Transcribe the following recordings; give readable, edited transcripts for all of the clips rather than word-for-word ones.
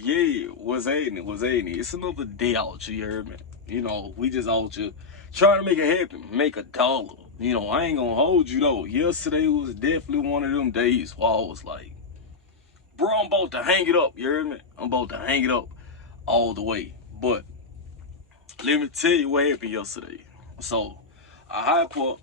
Yeah, what's happening? What's happening? It's another day out, you heard me? You know, we just out here trying to make it happen, make a dollar. You know, I ain't gonna hold you though. Yesterday was definitely one of them days where I was like, bro, I'm about to hang it up, you heard me? I'm about to hang it up all the way. But let me tell you what happened yesterday. So I hype up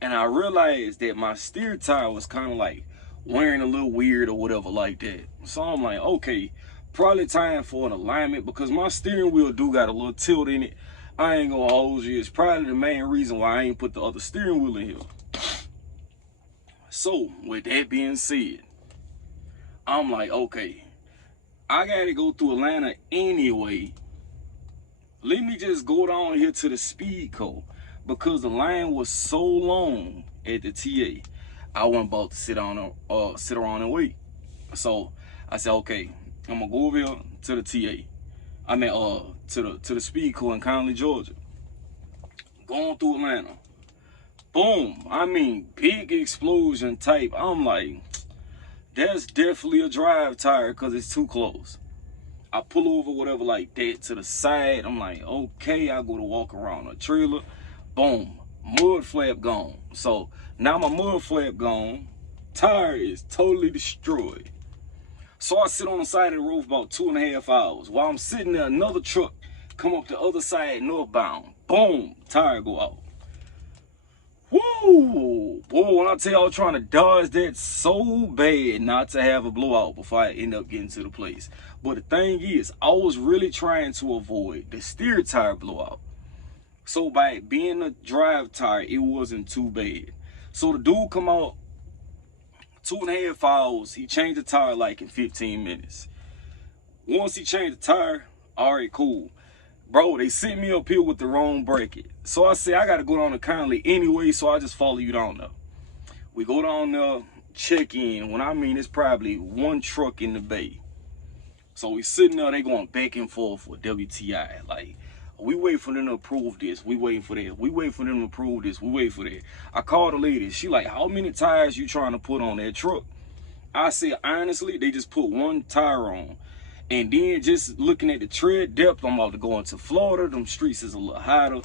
and I realized that my steer tire was kind of like wearing a little weird or whatever like that. So I'm like, okay, probably time for an alignment because my steering wheel do got a little tilt in it. I ain't gonna hold you. It's probably the main reason why I ain't put the other steering wheel in here. So with that being said, I'm like, okay, I gotta go through Atlanta anyway. Let me just go down here to the speed code because the line was so long at the TA. I wasn't about to sit around and wait. So I said, okay, I'm gonna go over here to the TA. I mean, to the speed code in Conley, Georgia. Going through Atlanta. Boom. I mean, big explosion type. I'm like, that's definitely a drive tire because it's too close. I pull over whatever like that to the side. I'm like, okay, I go to walk around a trailer. Boom, mud flap gone. So now my mud flap gone. Tire is totally destroyed. So I sit on the side of the road for about 2.5 hours. While I'm sitting there, another truck come up the other side northbound. Boom, tire go out. Woo! Boy, when I tell you I was trying to dodge that so bad not to have a blowout before I end up getting to the place. But the thing is, I was really trying to avoid the steer tire blowout. So by it being a drive tire, it wasn't too bad. So the dude come out 2.5 hours, he changed the tire like in 15 minutes. Once he changed the tire, all right, cool. Bro, they sent me up here with the wrong bracket. So I said, I got to go down to Conley anyway, so I just follow you down there. We go down there, check in. When I mean, it's probably one truck in the bay. So we sitting there, they going back and forth with WTI. Like, we wait for them to approve this. We waiting for that. We wait for them to approve this. We wait for that. I called the lady. She like, how many tires you trying to put on that truck? I said, honestly, they just put one tire on. And then just looking at the tread depth, I'm about to go into Florida. Them streets is a little hotter.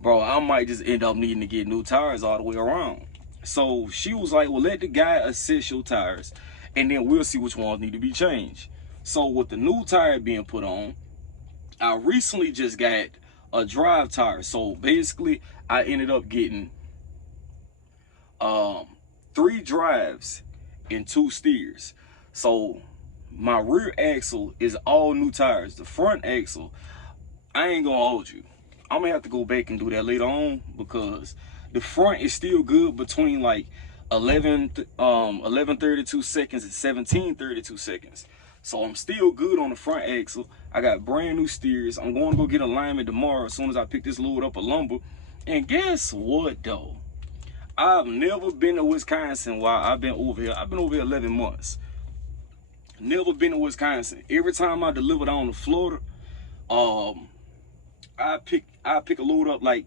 Bro, I might just end up needing to get new tires all the way around. So she was like, well, let the guy assess your tires, and then we'll see which ones need to be changed. So with the new tire being put on, I recently just got a drive tire. So basically, I ended up getting 3 drives and 2 steers. So my rear axle is all new tires. The front axle, I ain't gonna hold you. I'm gonna have to go back and do that later on because the front is still good between like 11:32 seconds and 17:32 seconds. So I'm still good on the front axle. I got brand new steers. I'm going to go get alignment tomorrow as soon as I pick this load up of lumber. And guess what though? I've never been to Wisconsin while I've been over here. I've been over here 11 months. Never been to Wisconsin. Every time I deliver down to Florida, I pick a load up like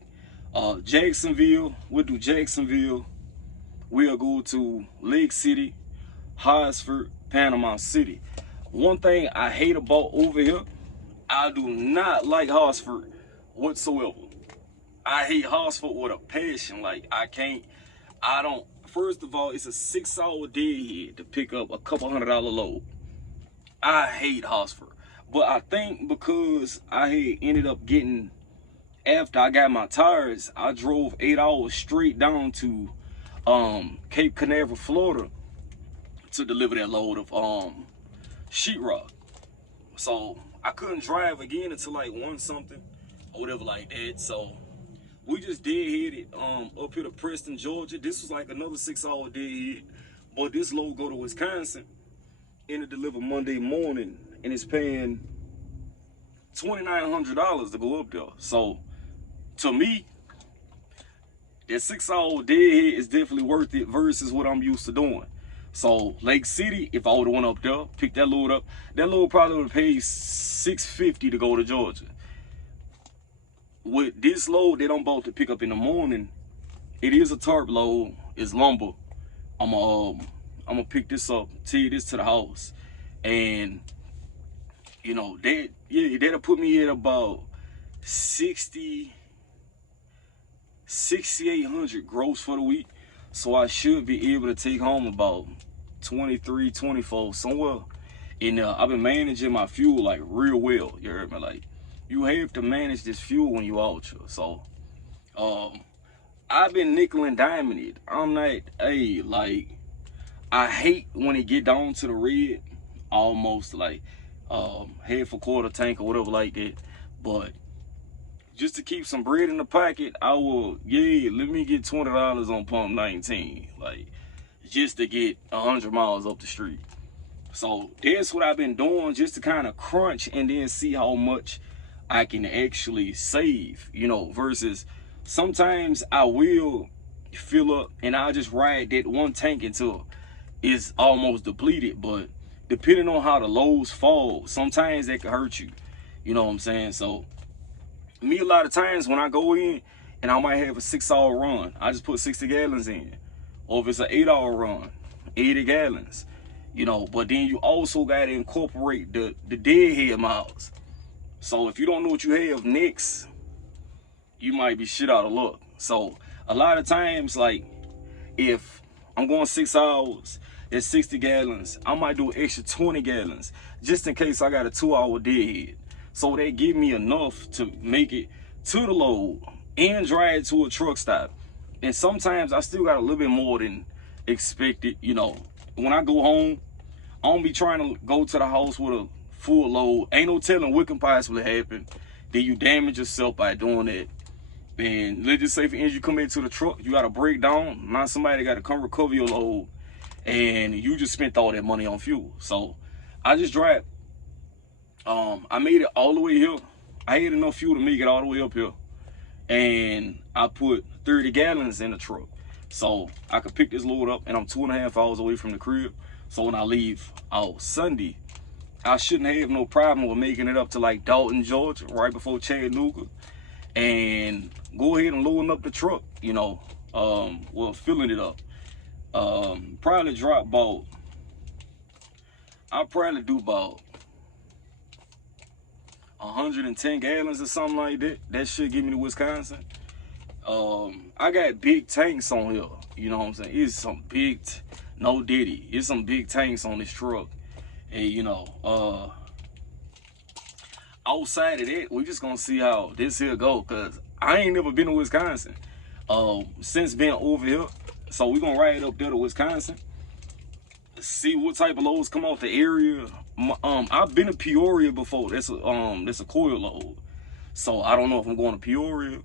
Jacksonville. We'll do Jacksonville. We'll go to Lake City, Hartsford, Panama City. One thing I hate about over here, I do not like Hartsford whatsoever. I hate Hartsford with a passion. Like I don't. First of all, it's a 6-hour deadhead to pick up a couple $100 load. I hate Hartsford. But I think because I had ended up getting, after I got my tires, I drove 8 hours straight down to Cape Canaveral, Florida to deliver that load of sheetrock. So I couldn't drive again until like 1 something or whatever like that. So we just deadheaded up here to Preston, Georgia. This was like another 6-hour deadhead. But this load go to Wisconsin and it deliver Monday morning, and it's paying $2,900 to go up there. So to me, that 6-hour deadhead is definitely worth it versus what I'm used to doing. So Lake City, if I would have went up there, picked that load up, that load probably would have paid $650 to go to Georgia. With this load that I'm about to pick up in the morning, it is a tarp load, it's lumber. I'm gonna pick this up, take this to the house, and You know, that'll put me at about 6,800 gross for the week. So I should be able to take home about 23, 24 somewhere. And I've been managing my fuel like real well. You heard me? Like, you have to manage this fuel when you out here. So I've been nickel and diming it. I'm not, hey, like, I hate when it get down to the red, almost like half a quarter tank or whatever like that. But just to keep some bread in the pocket, I will, yeah, let me get $20 on pump 19, like, just to get 100 miles up the street. So that's what I've been doing, just to kind of crunch and then see how much I can actually save, you know, versus sometimes I will fill up and I'll just ride that one tank until it's almost depleted. But depending on how the lows fall, sometimes that can hurt you, you know what I'm saying? So me, a lot of times when I go in and I might have a 6-hour run, I just put 60 gallons in. Or if it's an 8-hour run, 80 gallons, you know. But then you also got to incorporate the deadhead miles. So if you don't know what you have next, you might be shit out of luck. So a lot of times, like, if I'm going 6 hours at 60 gallons, I might do an extra 20 gallons just in case I got a 2-hour deadhead. So they give me enough to make it to the load and drive to a truck stop. And sometimes I still got a little bit more than expected, you know. When I go home, I don't be trying to go to the house with a full load. Ain't no telling what can possibly happen. Then you damage yourself by doing that. And let's just say, for instance, you come into the truck, you got to break down. Now somebody got to come recover your load. And you just spent all that money on fuel. So I just drive. I made it all the way here. I had enough fuel to make it all the way up here. And I put 30 gallons in the truck. So I could pick this load up, and I'm 2.5 hours away from the crib. So when I leave out Sunday, I shouldn't have no problem with making it up to like Dalton, Georgia, right before Chattanooga. And go ahead and loading up the truck, you know, well, filling it up. Probably drop about, I'll probably do about 110 gallons or something like that. That should get me to Wisconsin. I got big tanks on here, you know what I'm saying? It's some big, no diddy, it's some big tanks on this truck. And you know, outside of that, we just gonna see how this here go, cause I ain't never been to Wisconsin since being over here. So we gonna ride up there to Wisconsin, see what type of loads come off the area. I've been to Peoria before. That's a coil load. So I don't know if I'm going to Peoria, if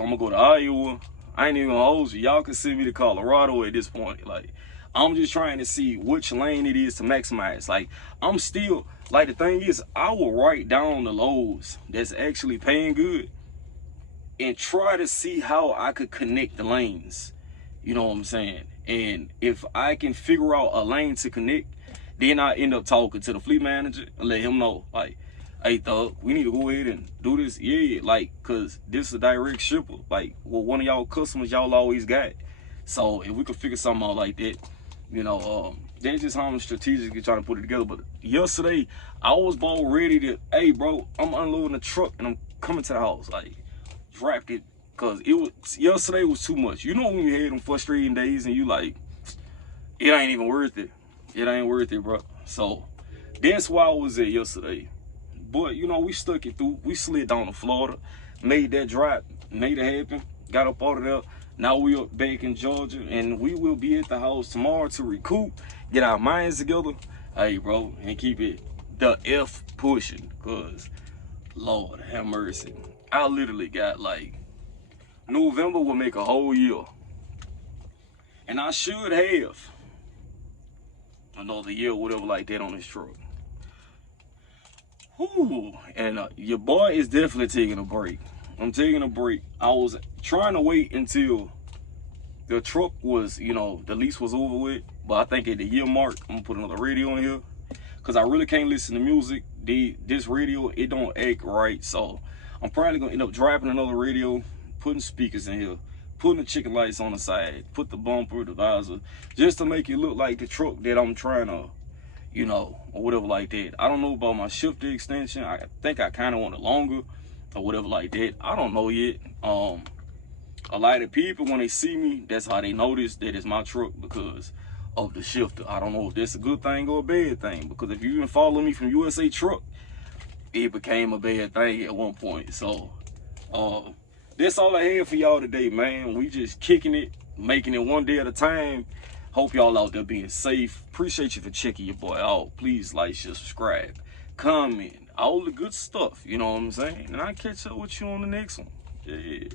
I'm gonna go to Iowa. I ain't even gonna hold you. Y'all can send me to Colorado at this point. Like, I'm just trying to see which lane it is to maximize. Like, I'm still, like, the thing is, I will write down the loads that's actually paying good and try to see how I could connect the lanes. You know what I'm saying? And if I can figure out a lane to connect, then I end up talking to the fleet manager and let him know, like, hey, thug, we need to go ahead and do this. Yeah, like, cause this is a direct shipper. Like, well, one of y'all customers y'all always got. So if we could figure something out like that, you know, that's just how I'm strategically trying to put it together. But yesterday, I was about ready to, hey, bro, I'm unloading the truck and I'm coming to the house. Like, dropped it. Cause yesterday was too much. You know when you had them frustrating days and you like, it ain't even worth it. It ain't worth it, bro. So that's why I was there yesterday. But you know, we stuck it through. We slid down to Florida, made that drop, made it happen, got up out of there. Now we are back in Georgia, and we will be at the house tomorrow to recoup, get our minds together, hey, bro, and keep it the F pushing. Cause Lord have mercy, I literally got like, November will make a whole year. And I should have another year, whatever like that on this truck. Whew. And your boy is definitely taking a break. I'm taking a break. I was trying to wait until the truck was, you know, the lease was over with. But I think at the year mark, I'm gonna put another radio in here. Cause I really can't listen to music. This radio, it don't act right. So I'm probably gonna end up driving another radio, putting speakers in here, putting the chicken lights on the side, put the bumper, the visor, just to make it look like the truck that I'm trying to, you know, or whatever like that. I don't know about my shifter extension. I think I kind of want it longer or whatever like that. I don't know yet. A lot of people, when they see me, that's how they notice that it's my truck, because of the shifter. I don't know if that's a good thing or a bad thing, because if you been following me from USA Truck, it became a bad thing at one point. So that's all I had for y'all today, man. We just kicking it, making it one day at a time. Hope y'all out there being safe. Appreciate you for checking your boy out. Please like, share, subscribe, comment, all the good stuff, you know what I'm saying? And I'll catch up with you on the next one. Yeah.